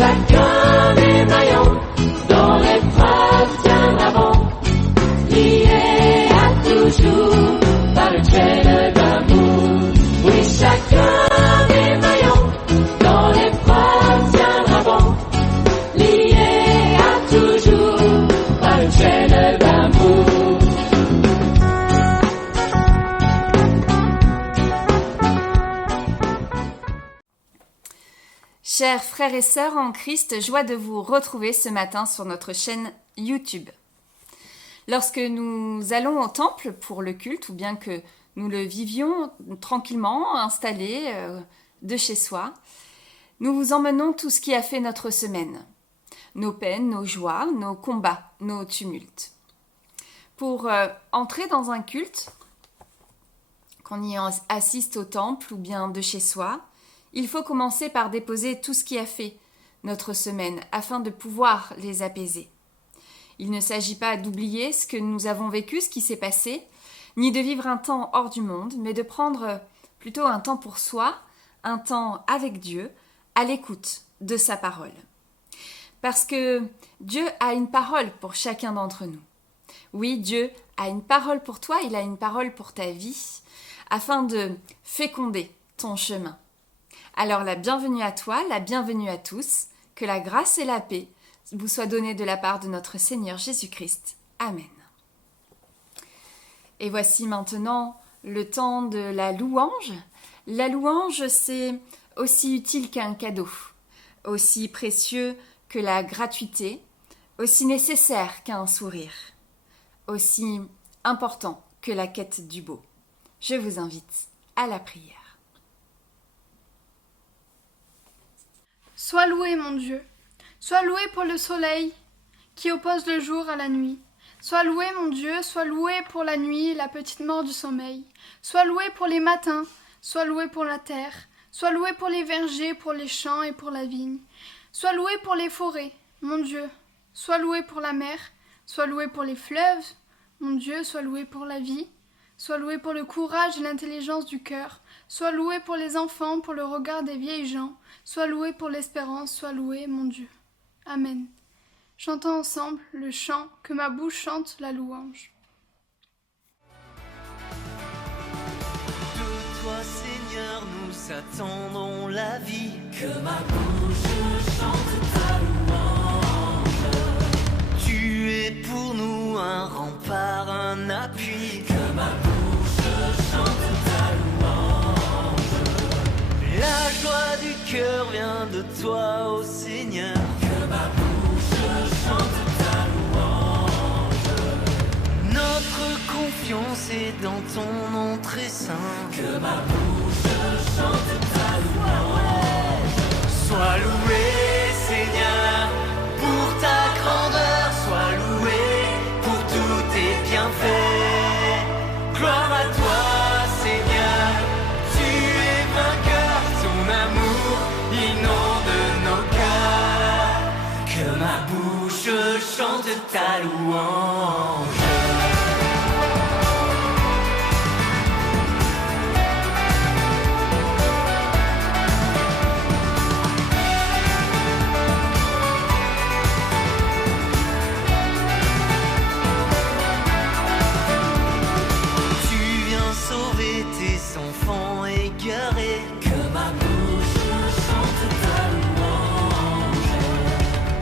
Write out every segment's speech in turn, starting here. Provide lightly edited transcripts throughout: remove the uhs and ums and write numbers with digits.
Chacun des maillons dont l'épreuve tiendra bon, liés à toujours par une chaîne d'amour. Oui, chacun des maillons dont l'épreuve tiendra bon, liés à toujours par une chaîne d'amour. Chers frères et sœurs en Christ, joie de vous retrouver ce matin sur notre chaîne YouTube. Lorsque nous allons au temple pour le culte, ou bien que nous le vivions tranquillement, installés de chez soi, nous vous emmenons tout ce qui a fait notre semaine. Nos peines, nos joies, nos combats, nos tumultes. Pour entrer dans un culte, qu'on y assiste au temple ou bien de chez soi, il faut commencer par déposer tout ce qui a fait notre semaine afin de pouvoir les apaiser. Il ne s'agit pas d'oublier ce que nous avons vécu, ce qui s'est passé, ni de vivre un temps hors du monde, mais de prendre plutôt un temps pour soi, un temps avec Dieu, à l'écoute de sa parole. Parce que Dieu a une parole pour chacun d'entre nous. Oui, Dieu a une parole pour toi, il a une parole pour ta vie, afin de féconder ton chemin. Alors la bienvenue à toi, la bienvenue à tous, que la grâce et la paix vous soient données de la part de notre Seigneur Jésus-Christ. Amen. Et voici maintenant le temps de la louange. La louange, c'est aussi utile qu'un cadeau, aussi précieux que la gratuité, aussi nécessaire qu'un sourire, aussi important que la quête du beau. Je vous invite à la prière. Sois loué, mon Dieu. Sois loué pour le soleil qui oppose le jour à la nuit. Sois loué, mon Dieu, sois loué pour la nuit, la petite mort du sommeil. Sois loué pour les matins, sois loué pour la terre. Sois loué pour les vergers, pour les champs et pour la vigne. Sois loué pour les forêts, mon Dieu. Sois loué pour la mer, sois loué pour les fleuves, mon Dieu, sois loué pour la vie. Sois loué pour le courage et l'intelligence du cœur. Sois loué pour les enfants, pour le regard des vieilles gens. Sois loué pour l'espérance, sois loué, mon Dieu. Amen. Chantons ensemble le chant que ma bouche chante la louange. De toi, Seigneur, nous attendons la vie. Que ma bouche chante ta louange. Tu es pour nous un rempart, un appui. Que ma bouche chante ta louange. La joie du cœur vient de toi, ô Seigneur. Que ma bouche chante ta louange. Notre confiance est dans ton nom très saint. Que ma bouche chante ta louange. Sois loué, Seigneur, pour ta grandeur. Sois loué pour tous tes bienfaits. Gloire à toi, Seigneur, tu es vainqueur. Ton amour inonde nos cœurs. Que ma bouche chante ta louange. Enfants égarés, que ma bouche chante ta louange.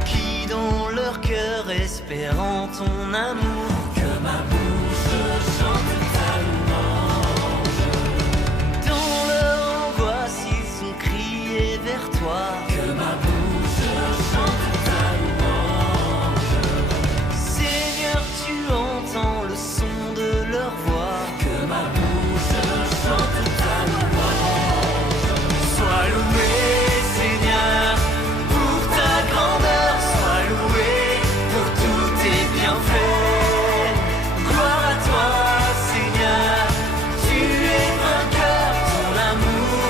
Qui dans leur cœur espérant ton amour. Que ma bouche chante ta louange. Dans leur angoisse ils ont crié vers toi. Que ma bouche chante ta louange. Seigneur, tu entends le son de leur voix. Que ma bouche chante ta louange. Sois loué, Seigneur, pour ta grandeur. Sois loué pour tous tes bienfaits. Gloire à toi, Seigneur, tu es vainqueur. Ton amour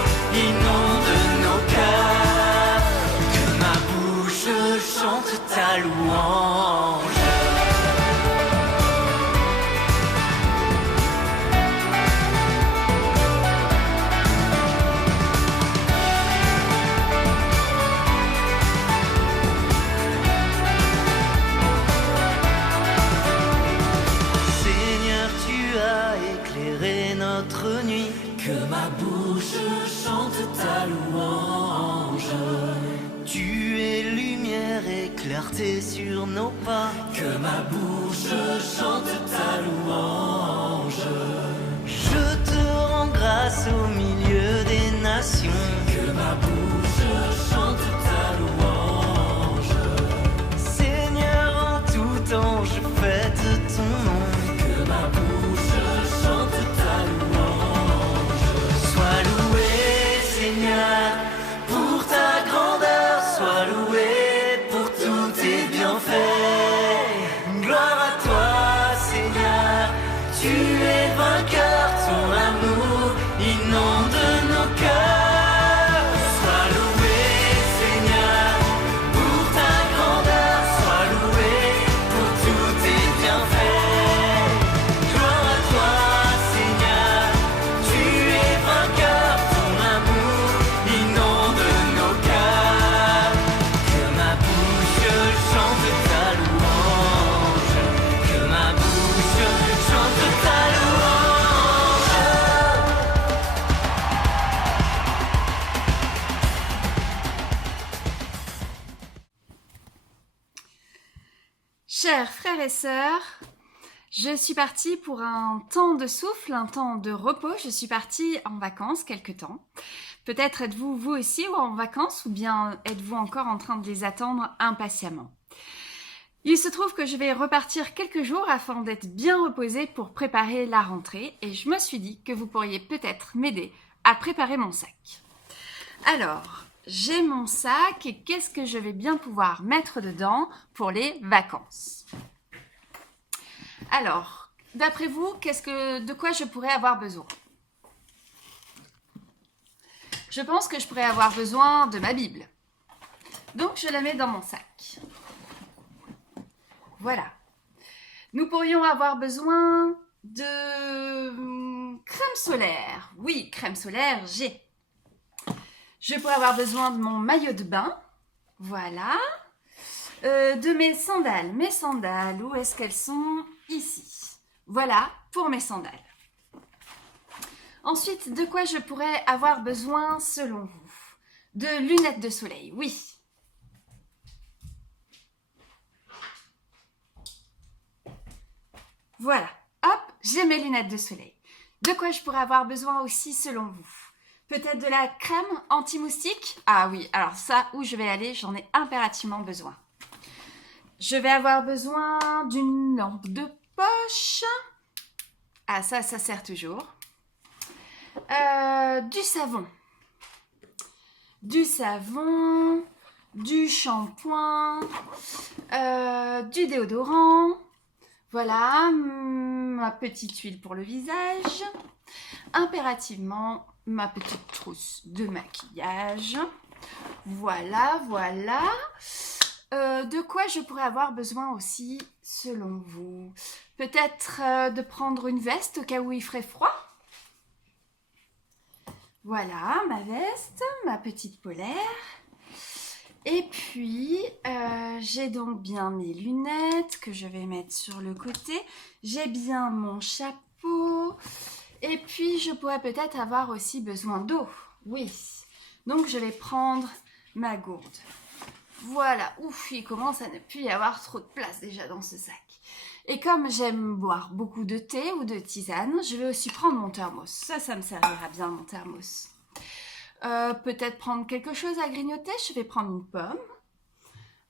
inonde nos cœurs. Que ma bouche chante ta louange. clarté sur nos pas. Que ma bouche chante ta louange. Je te rends grâce au milieu des nations. Que ma bouche chante ta louange. Seigneur, en tout temps, je fête ton nom. Que ma bouche chante ta louange. Sois loué, Seigneur, pour ta grandeur. Sois loué pour tous tes bienfaits. Gloire à toi, Seigneur, tu es vainqueur. Ton amour inonde nos cœurs. Sois loué, Seigneur, pour ta grandeur. Sois loué pour tous tes bienfaits. Gloire à toi, Seigneur, tu es vainqueur. Ton amour inonde nos cœurs. Que ma bouche chante ta louange. Que ma bouche chante ta louange. Chers frères et sœurs, je suis partie pour un temps de souffle, un temps de repos. Je suis partie en vacances quelque temps. Peut-être êtes-vous vous aussi ou en vacances ou bien êtes-vous encore en train de les attendre impatiemment. Il se trouve que je vais repartir quelques jours afin d'être bien reposée pour préparer la rentrée et je me suis dit que vous pourriez peut-être m'aider à préparer mon sac. Alors, j'ai mon sac et qu'est-ce que je vais bien pouvoir mettre dedans pour les vacances? Alors, d'après vous, de quoi je pourrais avoir besoin? Je pense que je pourrais avoir besoin de ma Bible. Donc, je la mets dans mon sac. Voilà. Nous pourrions avoir besoin de crème solaire. Oui, crème solaire, j'ai. Je pourrais avoir besoin de mon maillot de bain. Voilà. De mes sandales. Mes sandales, où est-ce qu'elles sont? Ici. Voilà pour mes sandales. Ensuite, de quoi je pourrais avoir besoin selon vous? De lunettes de soleil, oui. Voilà. Hop, j'ai mes lunettes de soleil. De quoi je pourrais avoir besoin aussi selon vous? Peut-être de la crème anti-moustique? Ah oui, alors ça, où je vais aller, j'en ai impérativement besoin. Je vais avoir besoin d'une lampe de poche. Ah ça sert toujours. Du savon. Du savon, du shampoing, du déodorant. Voilà, ma petite huile pour le visage. Impérativement, ma petite trousse de maquillage. Voilà, voilà. De quoi je pourrais avoir besoin aussi, selon vous? Peut-être de prendre une veste au cas où il ferait froid? Voilà, ma veste, ma petite polaire. Et puis, j'ai donc bien mes lunettes que je vais mettre sur le côté. J'ai bien mon chapeau. Et puis, je pourrais peut-être avoir aussi besoin d'eau. Oui. Donc, je vais prendre ma gourde. Voilà. Ouf, il commence à ne plus y avoir trop de place déjà dans ce sac. Et comme j'aime boire beaucoup de thé ou de tisane, je vais aussi prendre mon thermos. Ça me servira bien, mon thermos. Peut-être prendre quelque chose à grignoter. Je vais prendre une pomme.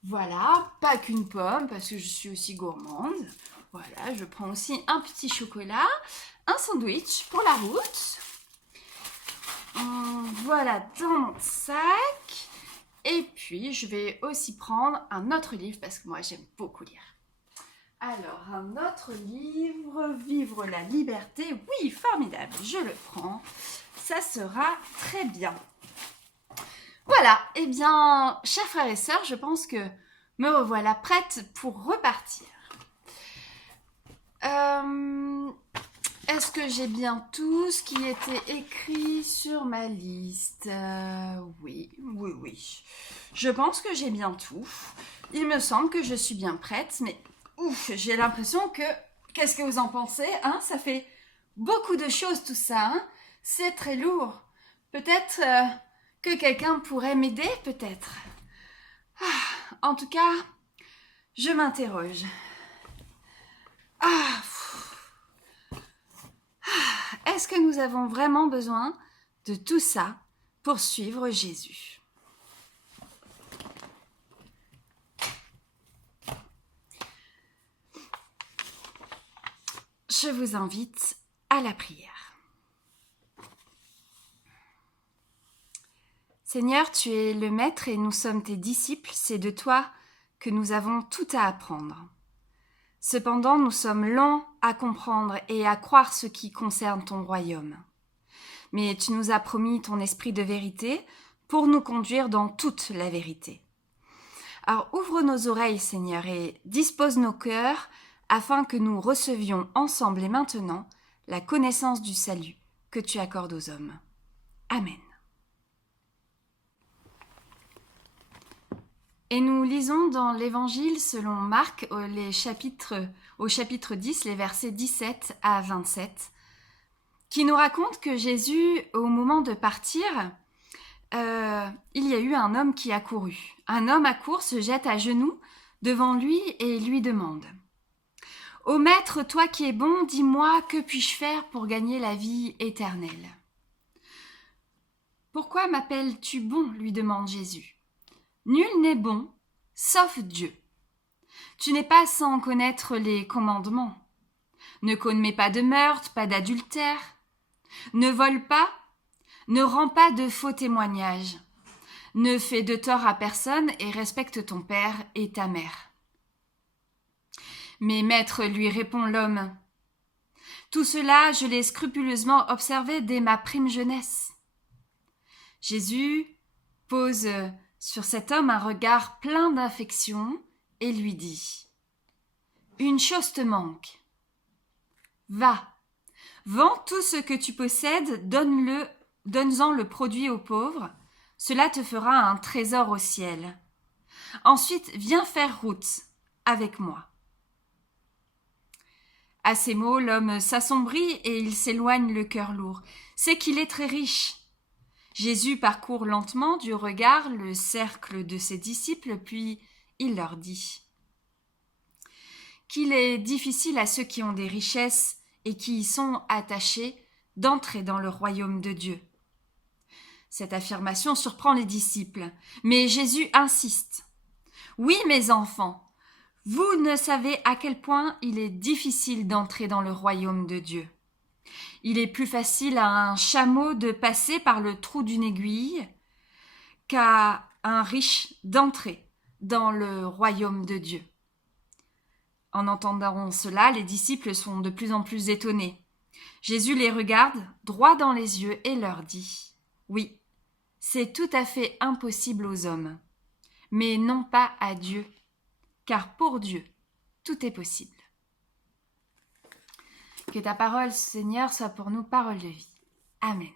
Voilà, pas qu'une pomme parce que je suis aussi gourmande. Voilà, je prends aussi un petit chocolat, un sandwich pour la route. Voilà dans mon sac. Et puis, je vais aussi prendre un autre livre parce que moi, j'aime beaucoup lire. Alors, un autre livre, Vivre la liberté. Oui, formidable, je le prends. Ça sera très bien. Voilà, eh bien, chers frères et sœurs, je pense que me revoilà prête pour repartir. Est-ce que j'ai bien tout ce qui était écrit sur ma liste? Oui. Je pense que j'ai bien tout. Il me semble que je suis bien prête, mais ouf, j'ai l'impression que... Qu'est-ce que vous en pensez, hein? Ça fait beaucoup de choses tout ça, hein? C'est très lourd. Peut-être que quelqu'un pourrait m'aider, peut-être. En tout cas, Je m'interroge. Est-ce que nous avons vraiment besoin de tout ça pour suivre Jésus? Je vous invite à la prière. Seigneur, tu es le Maître et nous sommes tes disciples, c'est de toi que nous avons tout à apprendre. Cependant, nous sommes lents à comprendre et à croire ce qui concerne ton royaume. Mais tu nous as promis ton esprit de vérité pour nous conduire dans toute la vérité. Alors ouvre nos oreilles, Seigneur, et dispose nos cœurs afin que nous recevions ensemble et maintenant la connaissance du salut que tu accordes aux hommes. Amen. Et nous lisons dans l'Évangile selon Marc au chapitre 10, les versets 17 à 27, qui nous raconte que Jésus, au moment de partir, il y a eu un homme qui a couru. Un homme accourt, se jette à genoux devant lui et lui demande « Ô Maître, toi qui es bon, dis-moi, que puis-je faire pour gagner la vie éternelle ?» « Pourquoi m'appelles-tu bon ?» lui demande Jésus. « Nul n'est bon, sauf Dieu. Tu n'es pas sans connaître les commandements. Ne commets pas de meurtre, pas d'adultère. Ne vole pas, ne rends pas de faux témoignages. Ne fais de tort à personne et respecte ton père et ta mère. » Mais maître, lui répond l'homme, tout cela, je l'ai scrupuleusement observé dès ma prime jeunesse. Jésus pose sur cet homme un regard plein d'affection et lui dit « Une chose te manque. Va, vends tout ce que tu possèdes, donne-en le produit aux pauvres, cela te fera un trésor au ciel. Ensuite, viens faire route avec moi. » À ces mots, l'homme s'assombrit et il s'éloigne le cœur lourd. C'est qu'il est très riche. Jésus parcourt lentement du regard le cercle de ses disciples, puis il leur dit qu'il est difficile à ceux qui ont des richesses et qui y sont attachés d'entrer dans le royaume de Dieu. Cette affirmation surprend les disciples, mais Jésus insiste. Oui, mes enfants, vous ne savez à quel point il est difficile d'entrer dans le royaume de Dieu. Il est plus facile à un chameau de passer par le trou d'une aiguille qu'à un riche d'entrer dans le royaume de Dieu. En entendant cela, les disciples sont de plus en plus étonnés. Jésus les regarde droit dans les yeux et leur dit « Oui, c'est tout à fait impossible aux hommes, mais non pas à Dieu, car pour Dieu, tout est possible. » Que ta parole, Seigneur, soit pour nous parole de vie. Amen.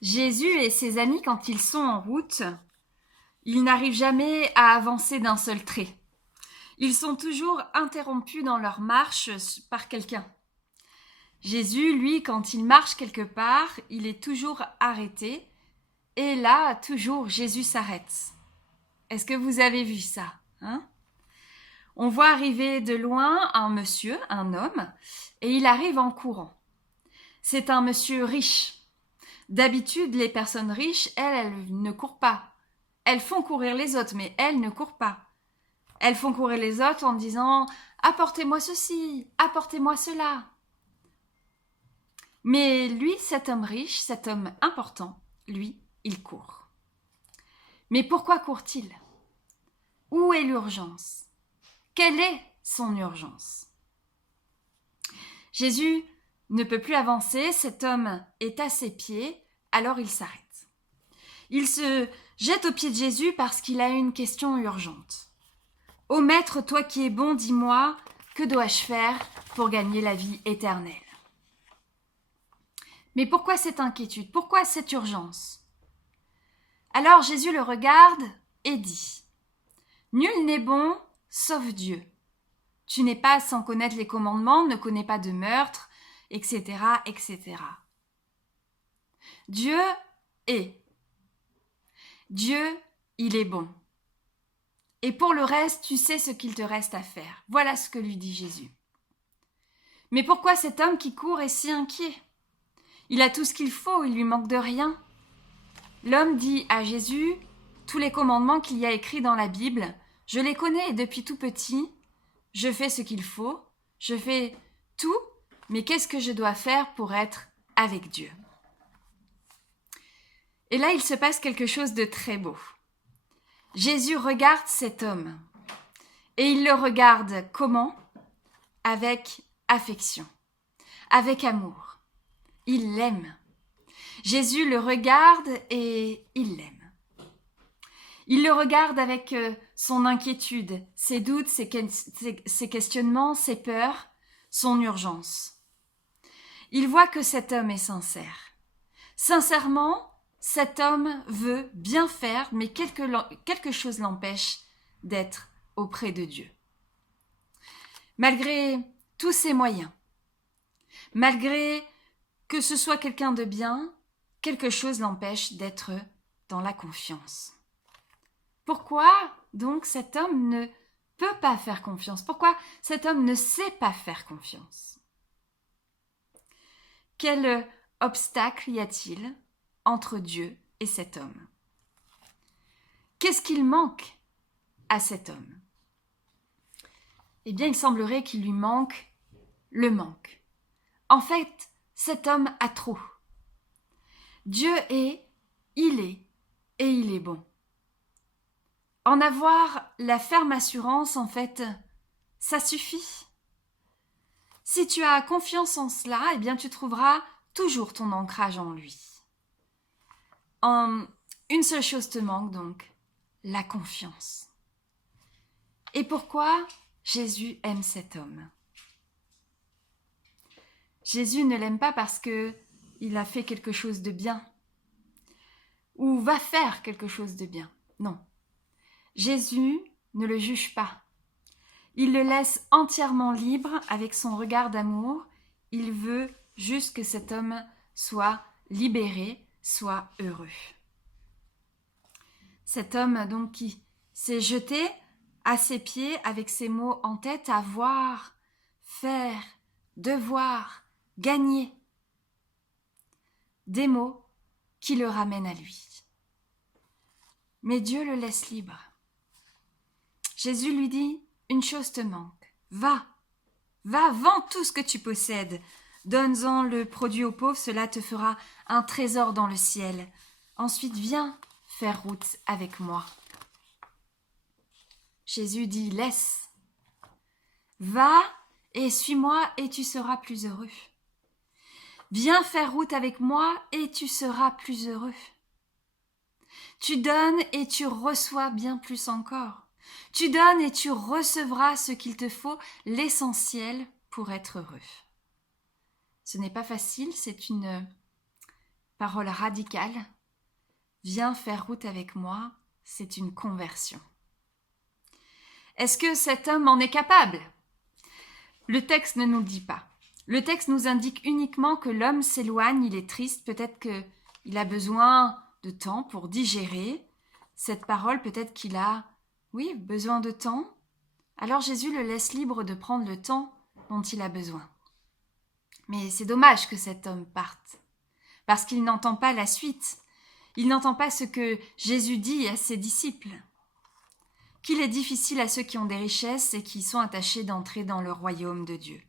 Jésus et ses amis, quand ils sont en route, ils n'arrivent jamais à avancer d'un seul trait. Ils sont toujours interrompus dans leur marche par quelqu'un. Jésus, lui, quand il marche quelque part, il est toujours arrêté. Et là, toujours, Jésus s'arrête. Est-ce que vous avez vu ça, hein? On voit arriver de loin un monsieur, un homme, et il arrive en courant. C'est un monsieur riche. D'habitude, les personnes riches, elles ne courent pas. Elles font courir les autres, mais elles ne courent pas. Elles font courir les autres en disant « Apportez-moi ceci, apportez-moi cela ». Mais lui, cet homme riche, cet homme important, lui, il court. Mais pourquoi court-il? Où est l'urgence? Quelle est son urgence? Jésus ne peut plus avancer, cet homme est à ses pieds, alors il s'arrête. Il se jette aux pieds de Jésus parce qu'il a une question urgente. « Ô Maître, toi qui es bon, dis-moi, que dois-je faire pour gagner la vie éternelle ?» Mais pourquoi cette inquiétude? Pourquoi cette urgence? Alors Jésus le regarde et dit « Nul n'est bon sauf Dieu. Tu n'es pas sans connaître les commandements, ne connais pas de meurtre, etc., etc. » Dieu est Dieu, il est bon. Et pour le reste, tu sais ce qu'il te reste à faire. Voilà ce que lui dit Jésus. Mais pourquoi cet homme qui court est si inquiet? Il a tout ce qu'il faut, il lui manque de rien. L'homme dit à Jésus, tous les commandements qu'il y a écrits dans la Bible, je les connais depuis tout petit, je fais ce qu'il faut, je fais tout, mais qu'est-ce que je dois faire pour être avec Dieu? Et là, il se passe quelque chose de très beau. Jésus regarde cet homme, et il le regarde comment? Avec affection, avec amour. Il l'aime. Jésus le regarde et il l'aime. Il le regarde avec son inquiétude, ses doutes, ses questionnements, ses peurs, son urgence. Il voit que cet homme est sincère. Sincèrement, cet homme veut bien faire, mais quelque chose l'empêche d'être auprès de Dieu. Malgré tous ses moyens, malgré que ce soit quelqu'un de bien, quelque chose l'empêche d'être dans la confiance. Pourquoi donc cet homme ne peut pas faire confiance? Pourquoi cet homme ne sait pas faire confiance? Quel obstacle y a-t-il entre Dieu et cet homme? Qu'est-ce qu'il manque à cet homme? Eh bien, il semblerait qu'il lui manque le manque. En fait, cet homme a trop. Dieu est, et il est bon. En avoir la ferme assurance, en fait, ça suffit. Si tu as confiance en cela, eh bien, tu trouveras toujours ton ancrage en lui. Une seule chose te manque donc, la confiance. Et pourquoi Jésus aime cet homme? Jésus ne l'aime pas parce qu'il a fait quelque chose de bien ou va faire quelque chose de bien. Non. Jésus ne le juge pas. Il le laisse entièrement libre avec son regard d'amour. Il veut juste que cet homme soit libéré, soit heureux. Cet homme donc qui s'est jeté à ses pieds avec ces mots en tête: avoir, faire, devoir, gagner. Des mots qui le ramènent à lui. Mais Dieu le laisse libre. Jésus lui dit: une chose te manque. Va, vends tout ce que tu possèdes. Donne-en le produit aux pauvres, cela te fera un trésor dans le ciel. Ensuite, viens faire route avec moi. Jésus dit: laisse. Va et suis-moi et tu seras plus heureux. Viens faire route avec moi et tu seras plus heureux. Tu donnes et tu reçois bien plus encore. Tu donnes et tu recevras ce qu'il te faut, l'essentiel pour être heureux. Ce n'est pas facile, c'est une parole radicale. Viens faire route avec moi, c'est une conversion. Est-ce que cet homme en est capable? Le texte ne nous le dit pas. Le texte nous indique uniquement que l'homme s'éloigne, il est triste, peut-être qu'il a besoin de temps pour digérer cette parole, peut-être qu'il a, besoin de temps. Alors Jésus le laisse libre de prendre le temps dont il a besoin. Mais c'est dommage que cet homme parte, parce qu'il n'entend pas la suite. Il n'entend pas ce que Jésus dit à ses disciples. Qu'il est difficile à ceux qui ont des richesses et qui sont attachés d'entrer dans le royaume de Dieu.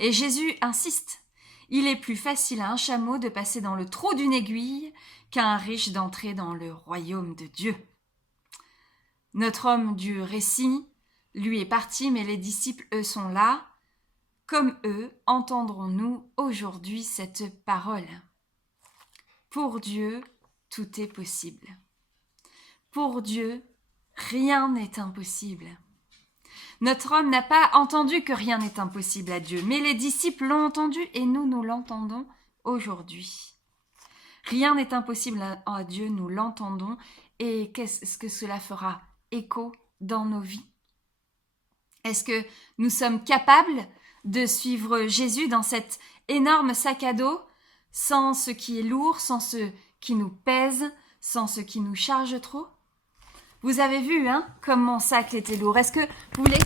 Et Jésus insiste. Il est plus facile à un chameau de passer dans le trou d'une aiguille qu'à un riche d'entrer dans le royaume de Dieu. Notre homme du récit, lui, est parti, mais les disciples, eux, sont là. Comme eux, entendrons-nous aujourd'hui cette parole. Pour Dieu, tout est possible. Pour Dieu, rien n'est impossible. Notre homme n'a pas entendu que rien n'est impossible à Dieu, mais les disciples l'ont entendu et nous l'entendons aujourd'hui. Rien n'est impossible à Dieu, nous l'entendons. Et qu'est-ce que cela fera écho dans nos vies? Est-ce que nous sommes capables de suivre Jésus dans cet énorme sac à dos, sans ce qui est lourd, sans ce qui nous pèse, sans ce qui nous charge trop? Vous avez vu, hein, comme mon sac était lourd. Est-ce que vous voulez...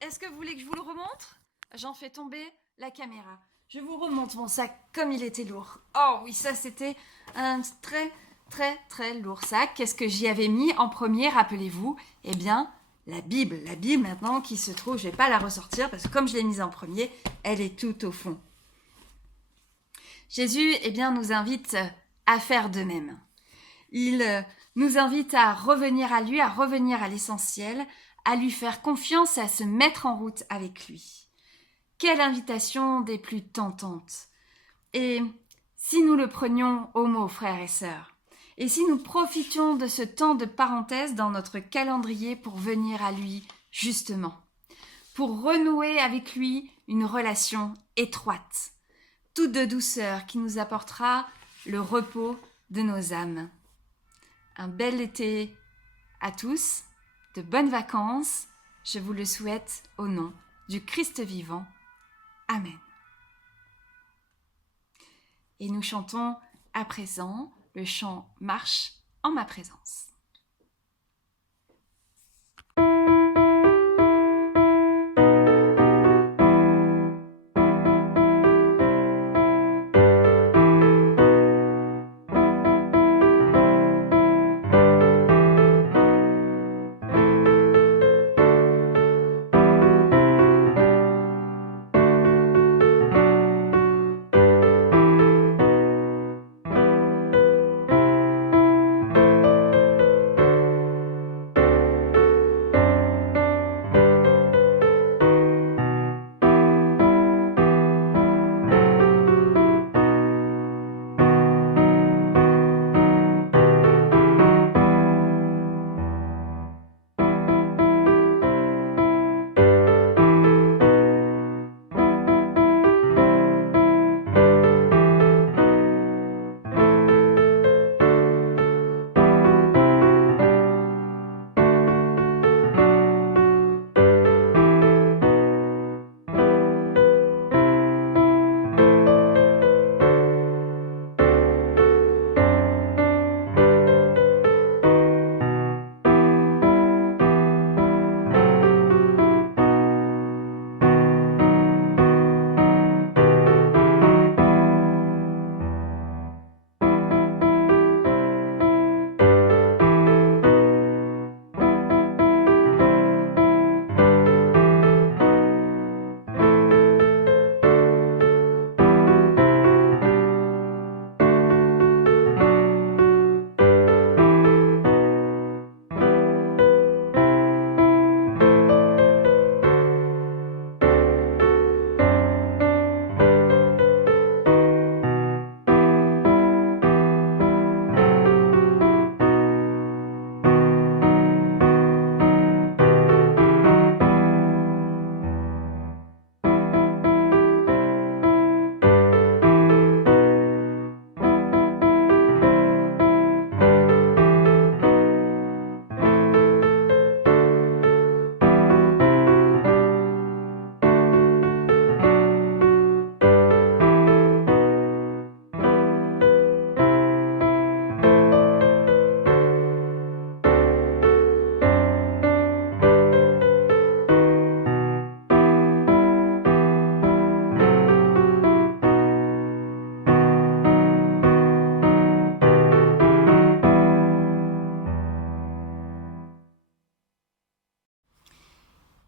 Est-ce que vous voulez que je vous le remontre? J'en fais tomber la caméra. Je vous remonte mon sac comme il était lourd. Oh oui, ça c'était un très très lourd sac. Qu'est-ce que j'y avais mis en premier, rappelez-vous? Eh bien, la Bible maintenant qui se trouve, je ne vais pas la ressortir parce que comme je l'ai mise en premier, elle est tout au fond. Jésus, eh bien, nous invite à faire de même. Il nous invite à revenir à lui, à revenir à l'essentiel, à lui faire confiance et à se mettre en route avec lui. Quelle invitation des plus tentantes! Et si nous le prenions au mot, frères et sœurs, et si nous profitions de ce temps de parenthèse dans notre calendrier pour venir à lui justement, pour renouer avec lui une relation étroite, toute de douceur qui nous apportera le repos de nos âmes. Un bel été à tous, de bonnes vacances, je vous le souhaite au nom du Christ vivant. Amen. Et nous chantons à présent le chant « Marche en ma présence ».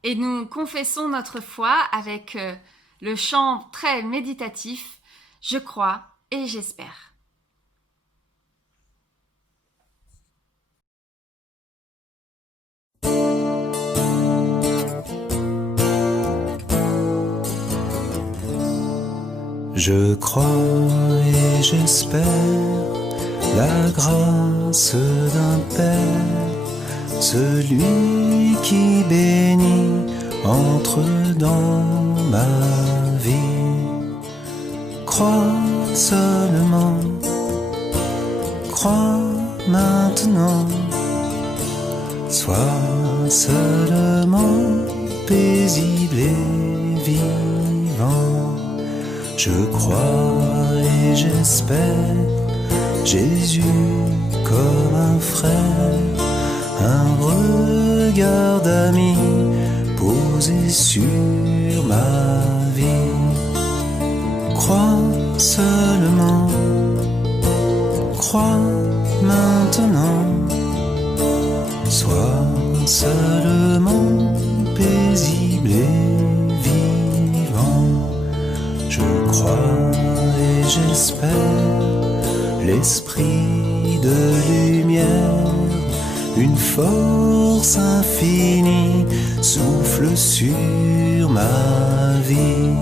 Et nous confessons notre foi avec le chant très méditatif « Je crois et j'espère ». Je crois et j'espère la grâce d'un Père, celui qui bénit entre dans ma vie. Crois seulement, crois maintenant, sois seulement paisible et vivant. Je crois et j'espère Jésus comme un frère, un regard d'ami posé sur ma vie. Crois seulement, crois maintenant, sois seulement paisible et vivant. Je crois et j'espère l'esprit de lumière, une force infinie souffle sur ma vie.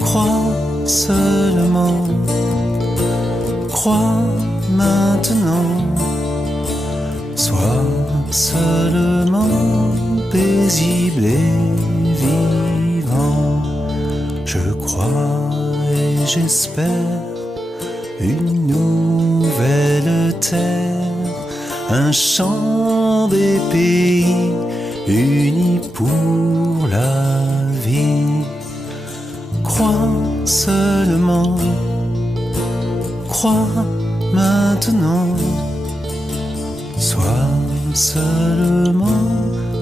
Crois seulement, crois maintenant, sois seulement paisible et vivant. Je crois et j'espère une nouvelle terre, un chant des pays unis pour la vie. Crois seulement, crois maintenant, sois seulement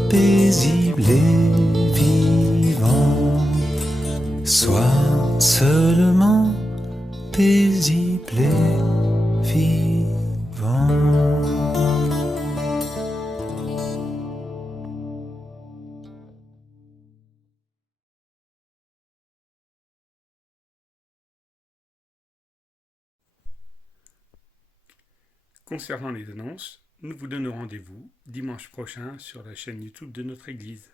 paisible et vivant, sois seulement paisible et vivant. Concernant les annonces, nous vous donnons rendez-vous dimanche prochain sur la chaîne YouTube de notre Église.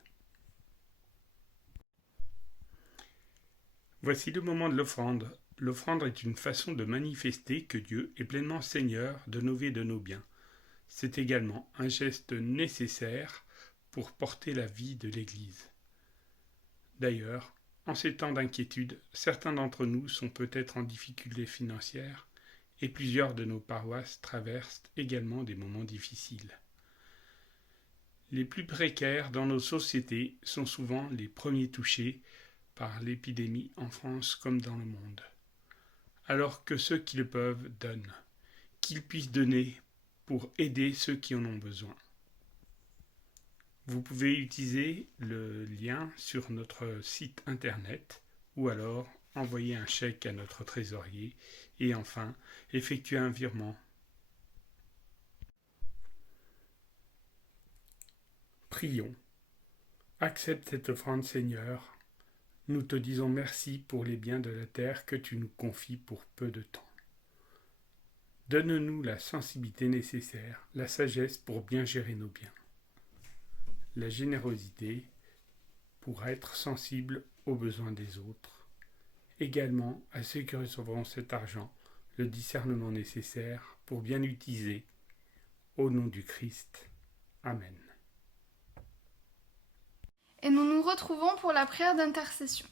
Voici le moment de l'offrande. L'offrande est une façon de manifester que Dieu est pleinement Seigneur de nos vies et de nos biens. C'est également un geste nécessaire pour porter la vie de l'Église. D'ailleurs, en ces temps d'inquiétude, certains d'entre nous sont peut-être en difficulté financière et plusieurs de nos paroisses traversent également des moments difficiles. Les plus précaires dans nos sociétés sont souvent les premiers touchés par l'épidémie en France comme dans le monde. Alors que ceux qui le peuvent donnent, qu'ils puissent donner pour aider ceux qui en ont besoin. Vous pouvez utiliser le lien sur notre site internet ou alors envoyer un chèque à notre trésorier et enfin effectuer un virement. Prions. Accepte cette offrande, Seigneur. Nous te disons merci pour les biens de la terre que tu nous confies pour peu de temps. Donne-nous la sensibilité nécessaire, la sagesse pour bien gérer nos biens, la générosité pour être sensible aux besoins des autres, également à ceux qui recevront cet argent, le discernement nécessaire pour bien l'utiliser. Au nom du Christ. Amen. Et nous nous retrouvons pour la prière d'intercession.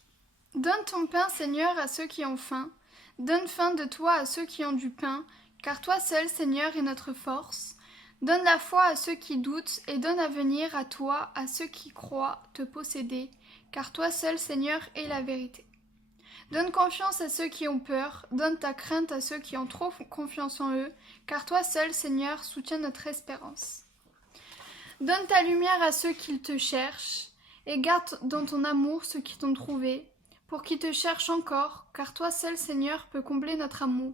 Donne ton pain, Seigneur, à ceux qui ont faim. Donne faim de toi à ceux qui ont du pain, car toi seul, Seigneur, est notre force. Donne la foi à ceux qui doutent et donne à venir à toi, à ceux qui croient te posséder, car toi seul, Seigneur, est la vérité. Donne confiance à ceux qui ont peur, donne ta crainte à ceux qui ont trop confiance en eux, car toi seul, Seigneur, soutiens notre espérance. Donne ta lumière à ceux qui te cherchent, et garde dans ton amour ceux qui t'ont trouvé, pour qu'ils te cherchent encore, car toi seul, Seigneur, peux combler notre amour.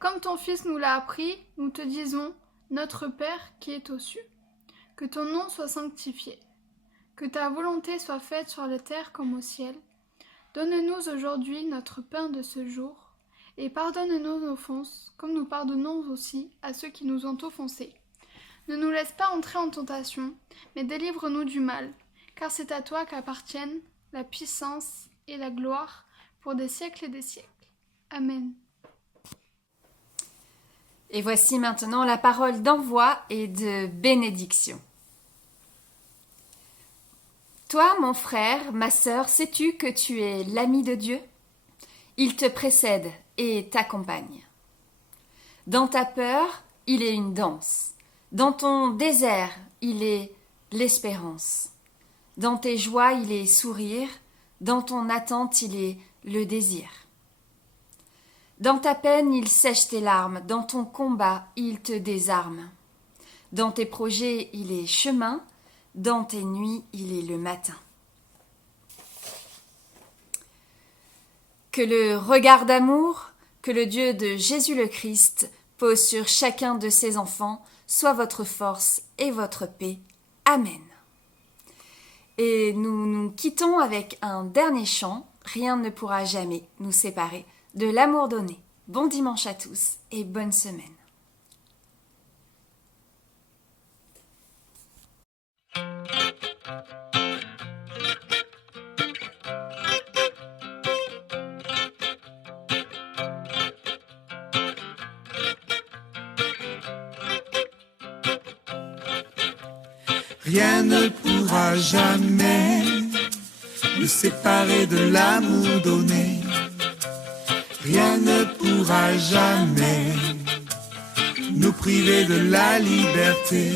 Comme ton Fils nous l'a appris, nous te disons, notre Père qui est aux cieux, que ton nom soit sanctifié, que ta volonté soit faite sur la terre comme au ciel. Donne-nous aujourd'hui notre pain de ce jour, et pardonne-nous nos offenses, comme nous pardonnons aussi à ceux qui nous ont offensés. Ne nous laisse pas entrer en tentation, mais délivre-nous du mal, car c'est à toi qu'appartiennent la puissance et la gloire pour des siècles et des siècles. Amen. Et voici maintenant la parole d'envoi et de bénédiction. Toi, mon frère, ma sœur, sais-tu que tu es l'ami de Dieu ? Il te précède et t'accompagne. Dans ta peur, il est une danse. Dans ton désert, il est l'espérance. Dans tes joies, il est sourire. Dans ton attente, il est le désir. Dans ta peine, il sèche tes larmes, dans ton combat, il te désarme. Dans tes projets, il est chemin, dans tes nuits, il est le matin. Que le regard d'amour, que le Dieu de Jésus le Christ pose sur chacun de ses enfants, soit votre force et votre paix. Amen. Et nous nous quittons avec un dernier chant, Rien ne pourra jamais nous séparer de l'amour donné. Bon dimanche à tous et bonne semaine. Rien ne pourra jamais nous séparer de l'amour donné. Rien ne pourra jamais nous priver de la liberté.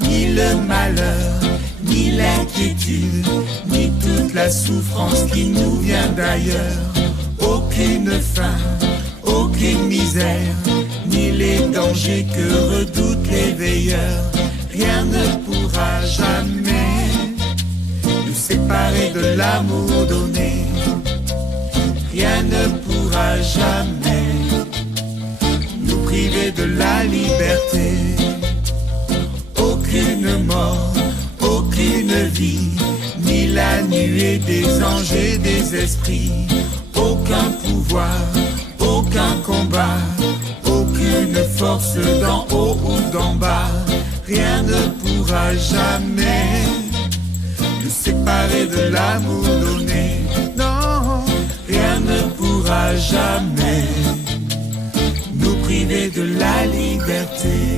Ni le malheur, ni l'inquiétude, ni toute la souffrance qui nous vient d'ailleurs. Aucune faim, aucune misère, ni les dangers que redoutent les veilleurs. Rien ne pourra jamais nous séparer de l'amour donné. Rien ne pourra jamais nous priver de la liberté. Aucune mort, aucune vie, ni la nuée des anges et des esprits. Aucun pouvoir, aucun combat, aucune force d'en haut ou d'en bas. Rien ne pourra jamais nous séparer de l'amour donné. Non, rien ne pourra jamais nous priver de la liberté.